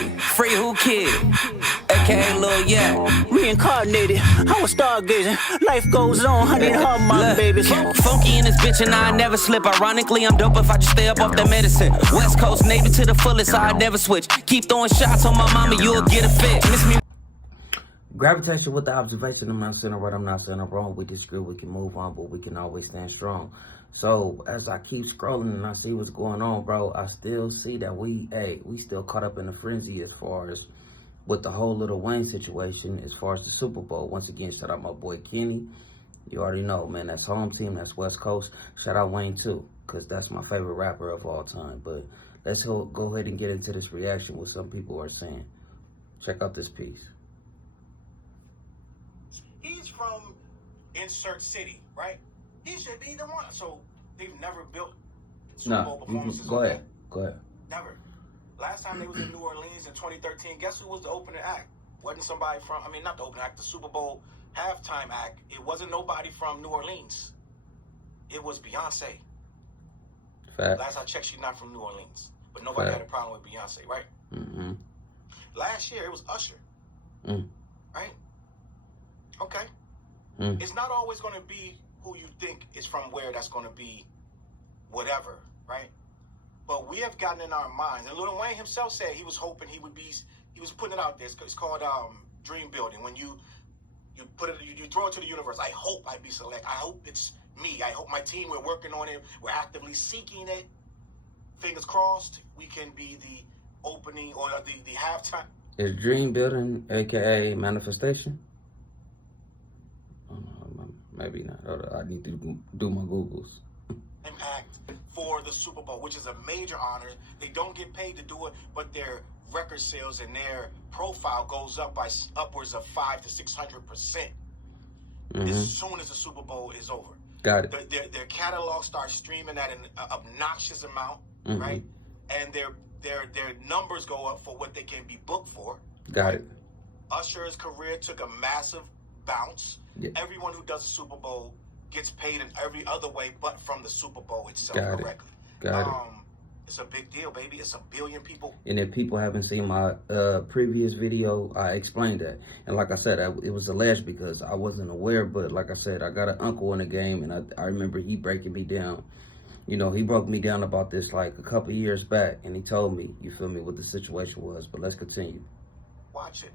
Hey, free who kid? AKA Lil Yeah. Reincarnated, I was stargazing. Life goes on, I need all my babies. Funky in this bitch and I never slip. Ironically, I'm dope if I just stay up off that medicine. West Coast Navy to the fullest, I never switch. Keep throwing shots on my mama, you'll get a fit. Miss me. Gravitation with the observation. I'm not saying right, I'm not saying I'm wrong. We disagree, we can move on, but we can always stand strong. So as I keep scrolling and I see what's going on, bro, I still see that we still caught up in a frenzy as far as with the whole Lil Wayne situation, as far as the Super Bowl. Once again, shout out my boy Kenny. You already know, man, that's home team, that's West Coast. Shout out Wayne too, because that's my favorite rapper of all time. But let's go ahead and get into this reaction, what some people are saying. Check out this piece. He's from insert city, right? He should be the one. So they've never built Super Bowl performances. Go ahead. Go ahead. Never. Last time they was in New Orleans in 2013, guess who was the opening act? Wasn't somebody from, I mean, not the opening act, the Super Bowl halftime act. It wasn't nobody from New Orleans. It was Beyonce. Fact. Last I checked, she's not from New Orleans. But nobody had a problem with Beyonce, right? Mm-hmm. Last year, it was Usher. Right? Okay. It's not always going to be who you think is from where that's going to be whatever, right? But we have gotten in our minds, and Lil Wayne himself said he was hoping he was putting it out there. It's called dream building. When you put it, you throw it to the universe. I hope I be select. I hope it's me. I hope my team, we're working on it. We're actively seeking it. Fingers crossed, we can be the opening or the halftime. Is dream building, AKA manifestation? Maybe not. I need to do my Googles. Act for the Super Bowl, which is a major honor. They don't get paid to do it, but their record sales and their profile goes up by upwards of 500 to 600% as soon as the Super Bowl is over. Got it. Their catalog starts streaming at an obnoxious amount, right? And their numbers go up for what they can be booked for. Got it. Usher's career took a massive bounce. Yeah. Everyone who does the Super Bowl gets paid in every other way but from the Super Bowl itself. Got correctly. Got it. It's a big deal, baby. It's a billion people. And if people haven't seen my previous video, I explained that. And like I said, it was alleged because I wasn't aware. But like I said, I got an uncle in the game, and I remember he breaking me down. You know, he broke me down about this like a couple years back, and he told me, you feel me, what the situation was. But let's continue. Watch it.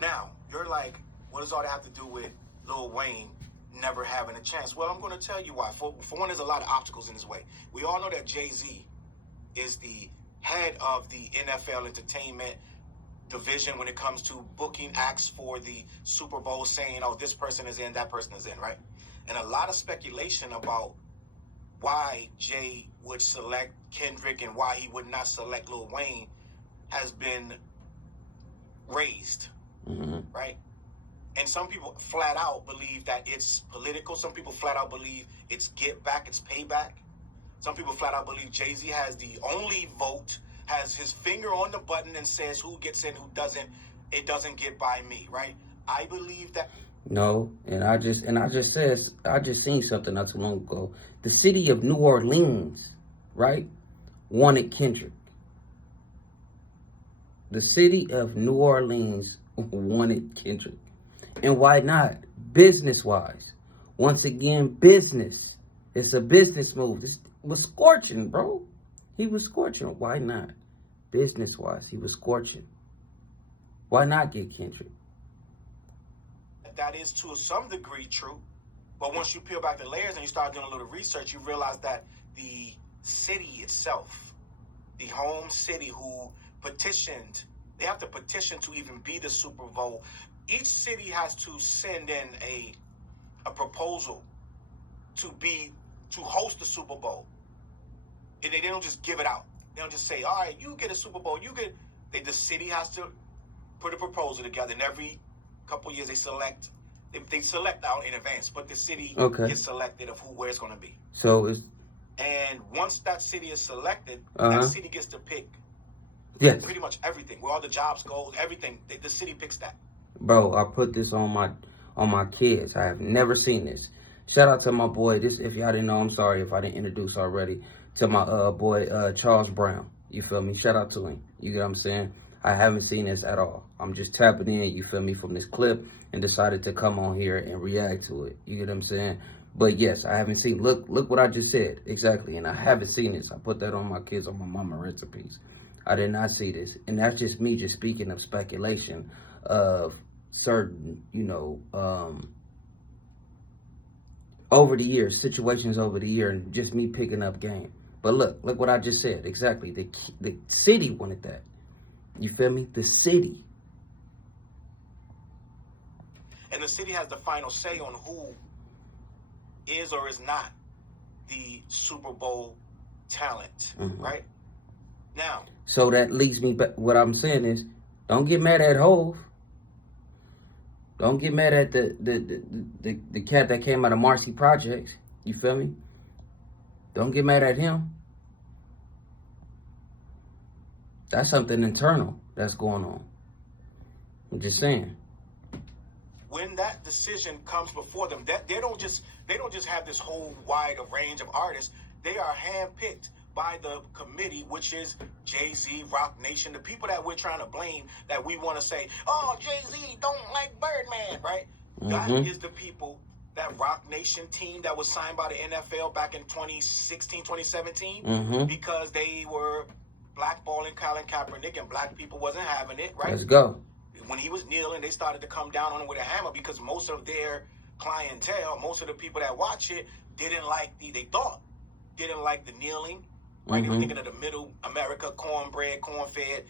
Now, you're like, what does all that have to do with Lil Wayne never having a chance? Well, I'm going to tell you why. For one, there's a lot of obstacles in his way. We all know that Jay-Z is the head of the NFL entertainment division when it comes to booking acts for the Super Bowl, saying, oh, this person is in, that person is in, right? And a lot of speculation about why Jay would select Kendrick and why he would not select Lil Wayne has been raised, right? And some people flat out believe that it's political. Some people flat out believe it's get back, it's payback. Some people flat out believe Jay-Z has the only vote, has his finger on the button and says who gets in, who doesn't. It doesn't get by me, right? I believe that. No, and I just seen something not too long ago. The city of New Orleans, right, wanted Kendrick. The city of New Orleans wanted Kendrick. And why not? Business-wise. Once again, business. It's a business move. This was scorching, bro. He was scorching. Why not? Business-wise, he was scorching. Why not get Kendrick? That is to some degree true. But once you peel back the layers and you start doing a little research, you realize that the city itself, the home city who petitioned, they have to petition to even be the Super Bowl. Each city has to send in a proposal to host the Super Bowl. And they don't just give it out. They don't just say, all right, you get a Super Bowl, the city has to put a proposal together, and every couple of years they select out in advance, but the city gets selected of where it's going to be. And once that city is selected, that city gets to pick pretty much everything, where all the jobs go, everything. The city picks that. Bro, I put this on my kids. I have never seen this. Shout out to my boy. This, if y'all didn't know, I'm sorry if I didn't introduce already. To my boy Challz Brown. You feel me? Shout out to him. You get what I'm saying? I haven't seen this at all. I'm just tapping in, you feel me, from this clip and decided to come on here and react to it. You get what I'm saying? But yes, I haven't seen, look what I just said, exactly. And I haven't seen this. I put that on my kids, on my mama recipes. I did not see this. And that's just me just speaking of speculation of certain, you know, over the years, situations over the year, and just me picking up game. But look what I just said, exactly. The city wanted that. You feel me? The city. And the city has the final say on who is or is not the Super Bowl talent, right? Now. So that leads me back. What I'm saying is, don't get mad at Hove. Don't get mad at the cat that came out of Marcy Projects. You feel me? Don't get mad at him. That's something internal that's going on. I'm just saying. When that decision comes before them, that they don't just have this whole wide range of artists. They are handpicked by the committee, which is Jay-Z, Rock Nation, the people that we're trying to blame, that we want to say, oh, Jay-Z don't like Birdman, right? That is the people, that Rock Nation team that was signed by the NFL back in 2016, 2017, because they were blackballing Colin Kaepernick and black people wasn't having it, right? Let's go. When he was kneeling, they started to come down on him with a hammer because most of their clientele, most of the people that watch it didn't like didn't like the kneeling, right? They were thinking of the middle America, cornbread, corn-fed,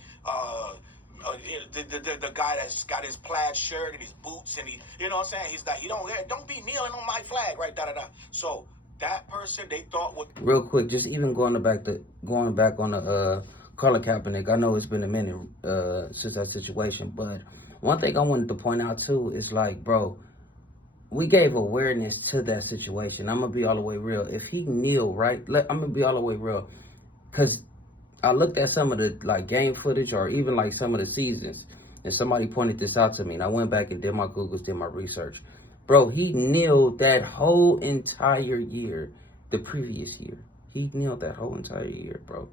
the guy that's got his plaid shirt and his boots and he, you know what I'm saying? He's like, don't be kneeling on my flag, right? So that person they thought would. Real quick, just even going back on the Colin Kaepernick. I know it's been a minute since that situation, but one thing I wanted to point out too is like, bro, we gave awareness to that situation. I'm gonna be all the way real. If he kneeled, right? I'm gonna be all the way real, cause I looked at some of the like game footage or even like some of the seasons, and somebody pointed this out to me, and I went back and did my Googles, did my research. Bro, he kneeled that whole entire year, the previous year. He kneeled that whole entire year, bro.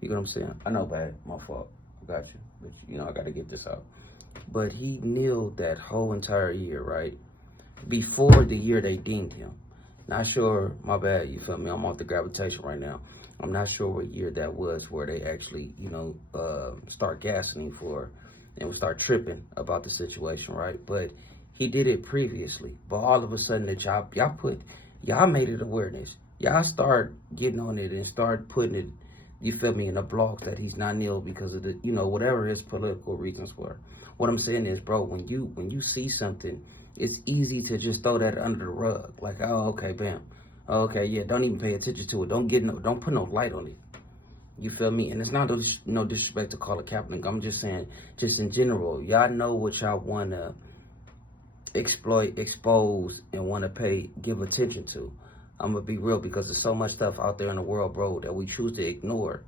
You know what I'm saying? I know, bad, my fault. I got you. But, you know, I got to get this out. But he kneeled that whole entire year, right? Before the year they deemed him. Not sure, my bad, you feel me? I'm off the gravitation right now. I'm not sure what year that was where they actually, you know, start gassing him for and would start tripping about the situation, right? But he did it previously. But all of a sudden, that y'all made it awareness. Y'all start getting on it and start putting it, you feel me, in the blogs that he's not kneeled because of the, you know, whatever his political reasons were. What I'm saying is, bro, when you see something, it's easy to just throw that under the rug. Like, oh, okay, bam. Oh, okay, yeah, don't even pay attention to it. Don't put no light on it. You feel me? And it's not no disrespect to Colin Kaepernick. I'm just saying, just in general, y'all know what y'all want to exploit, expose, and want to give attention to. I'm going to be real because there's so much stuff out there in the world, bro, that we choose to ignore.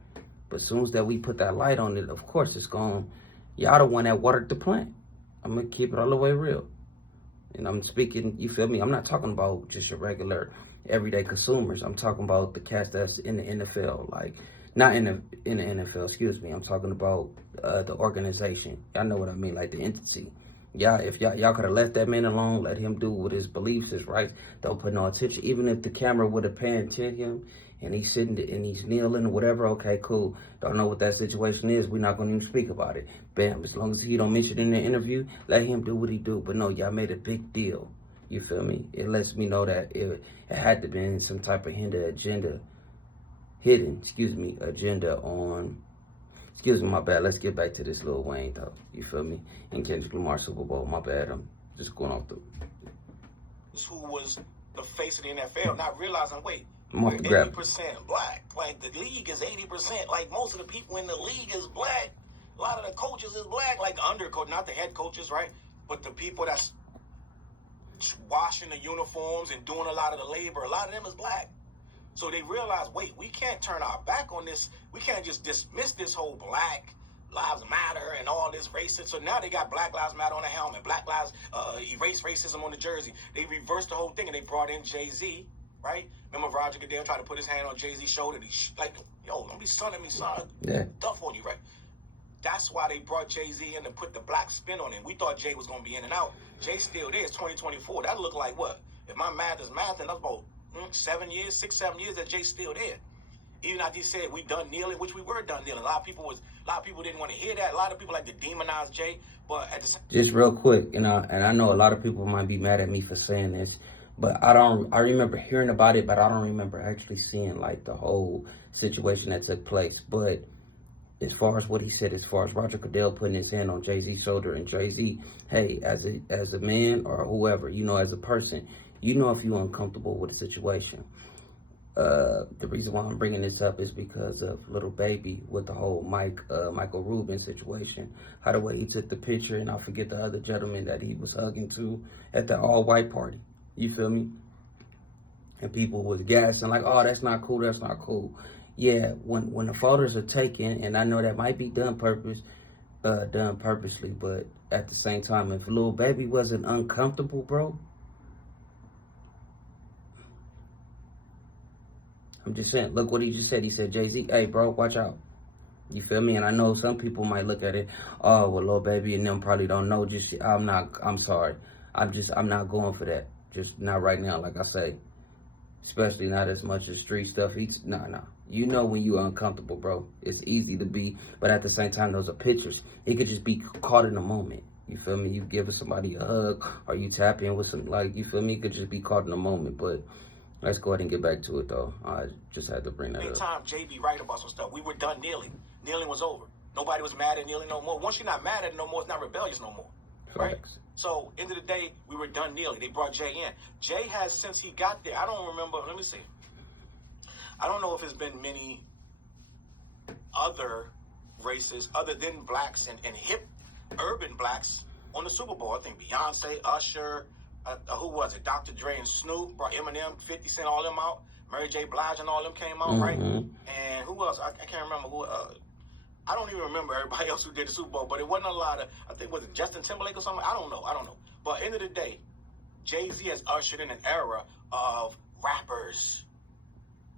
But as soon as that we put that light on it, of course it's going, y'all the one that watered the plant. I'm going to keep it all the way real. And I'm speaking, you feel me? I'm not talking about just your regular everyday consumers. I'm talking about the cast that's in the NFL, like, not in the NFL, excuse me. I'm talking about the organization. Y'all know what I mean, like the entity. If y'all could have left that man alone, let him do what his beliefs is, right? Don't put no attention. Even if the camera would have panned to him and he's sitting and he's kneeling or whatever, okay, cool. Don't know what that situation is. We're not going to even speak about it. Bam. As long as he don't mention it in the interview, let him do what he do. But no, y'all made a big deal. You feel me? It lets me know that it had to be some type of hidden agenda on. Excuse me, my bad. Let's get back to this Lil Wayne, though. You feel me? And Kendrick Lamar Super Bowl. My bad. I'm just going off the. Who was the face of the NFL, not realizing, wait, I'm we're off the grab. 80% black. Like, the league is 80%. Like, most of the people in the league is black. A lot of the coaches is black. Like, the undercoach, not the head coaches, right? But the people that's washing the uniforms and doing a lot of the labor, a lot of them is black. So they realize, wait, we can't turn our back on this. We can't just dismiss this whole Black Lives Matter and all this racism. So now they got Black Lives Matter on the helmet, Black Lives erase racism on the jersey. They reversed the whole thing and they brought in Jay-Z, right? Remember Roger Goodell tried to put his hand on Jay-Z's shoulder? Like, yo, don't be sunning me, son. Yeah. Tough on you, right? That's why they brought Jay-Z in and put the black spin on him. We thought Jay was going to be in and out. Jay still there. It's 2024. That look like what? If my math is math, then that's about 7 years, 6, 7 years that Jay's still there. Even after he said we done kneeling, which we were done kneeling. A lot of people didn't want to hear that. A lot of people like to demonize Jay, but at the same Just real quick, and I know a lot of people might be mad at me for saying this, but I remember hearing about it, but I don't remember actually seeing like the whole situation that took place. But as far as what he said, as far as Roger Goodell putting his hand on Jay-Z's shoulder, and Jay-Z, hey, as a man or whoever, as a person, if you're uncomfortable with a situation. The reason why I'm bringing this up is because of Lil Baby with the whole Michael Rubin situation. How the way he took the picture, and I forget the other gentleman that he was hugging to at the all-white party. You feel me? And people was gassing like, oh, that's not cool, that's not cool. Yeah, when the photos are taken, and I know that might be done purposely, but at the same time, if Lil Baby wasn't uncomfortable, bro, I'm just saying, look what he just said. He said, Jay-Z, hey, bro, watch out. You feel me? And I know some people might look at it, oh, well, Lil Baby and them probably don't know. I'm sorry. I'm not going for that. Just not right now, like I say. Especially not as much as street stuff. No. You know when you're uncomfortable, bro. It's easy to be, but at the same time, those are pictures. It could just be caught in a moment. You feel me? You giving somebody a hug, or you tap in with some, like, you feel me? It could just be caught in a moment, but let's go ahead and get back to it, though. I just had to bring that up. time, Jay be right about some stuff. We were done kneeling. Kneeling was over. Nobody was mad at kneeling no more. Once you're not mad at it no more, it's not rebellious no more. Right? Facts. So, end of the day, we were done kneeling. They brought Jay in. Jay has, since he got there, I don't remember, let me see. I don't know if there's been many other races other than blacks and hip urban blacks on the Super Bowl. I think Beyonce, Usher, who was it? Dr. Dre and Snoop brought Eminem, 50 Cent, all them out. Mary J. Blige and all them came out, right? And who else? I can't remember who. I don't even remember everybody else who did the Super Bowl, but it wasn't a lot of, I think, was it Justin Timberlake or something? I don't know. But end of the day, Jay-Z has ushered in an era of rappers,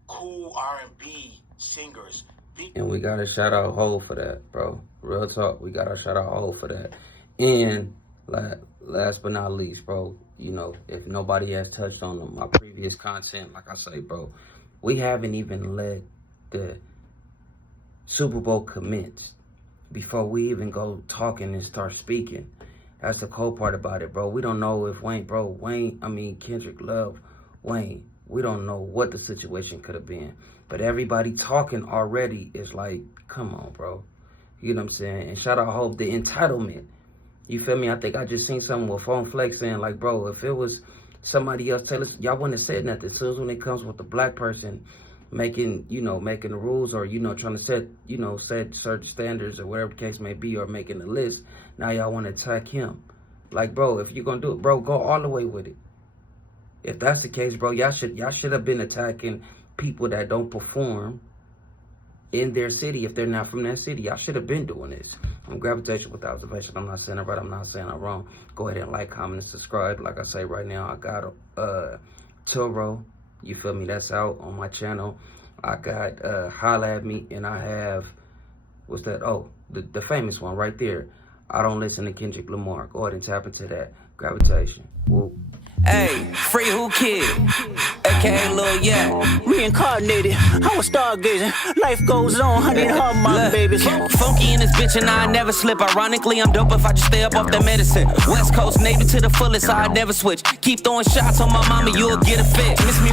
cool R&B singers. And we gotta shout out Hov for that, bro. Real talk, we gotta shout out Hov for that. And last but not least, bro, if nobody has touched on my previous content, like I say, bro, we haven't even let the Super Bowl commence before we even go talking and start speaking. That's the cold part about it, bro. We don't know if Kendrick loved Wayne. We don't know what the situation could have been. But everybody talking already is like, come on, bro. You know what I'm saying? And shout out Hope, the entitlement. You feel me? I think I just seen something with Phone Flex saying, like, bro, if it was somebody else, tell us, y'all wouldn't have said nothing. As soon as when it comes with the black person making the rules, or, trying to set certain standards or whatever the case may be, or making the list, now y'all want to attack him. Like, bro, if you're going to do it, bro, go all the way with it. If that's the case, bro, y'all should have been attacking people that don't perform in their city. If they're not from that city, y'all should have been doing this. I'm gravitation with observation. I'm not saying it right. I'm not saying I'm wrong. Go ahead and like, comment, and subscribe. Like I say right now, I got Toro. You feel me? That's out on my channel. I got Holla at Me, and I have, what's that? Oh, the famous one right there. I don't listen to Kendrick Lamar. Go ahead and tap into that. Gravitation. Whoop. Hey, free who kid? AKA Lil Yeah. Reincarnated, I was stargazing. Life goes on, honey and hard my babies. Funky in this bitch and I never slip. Ironically, I'm dope if I just stay up off that medicine. West Coast Navy to the fullest, I never switch. Keep throwing shots on my mama, you'll get a fit. Miss me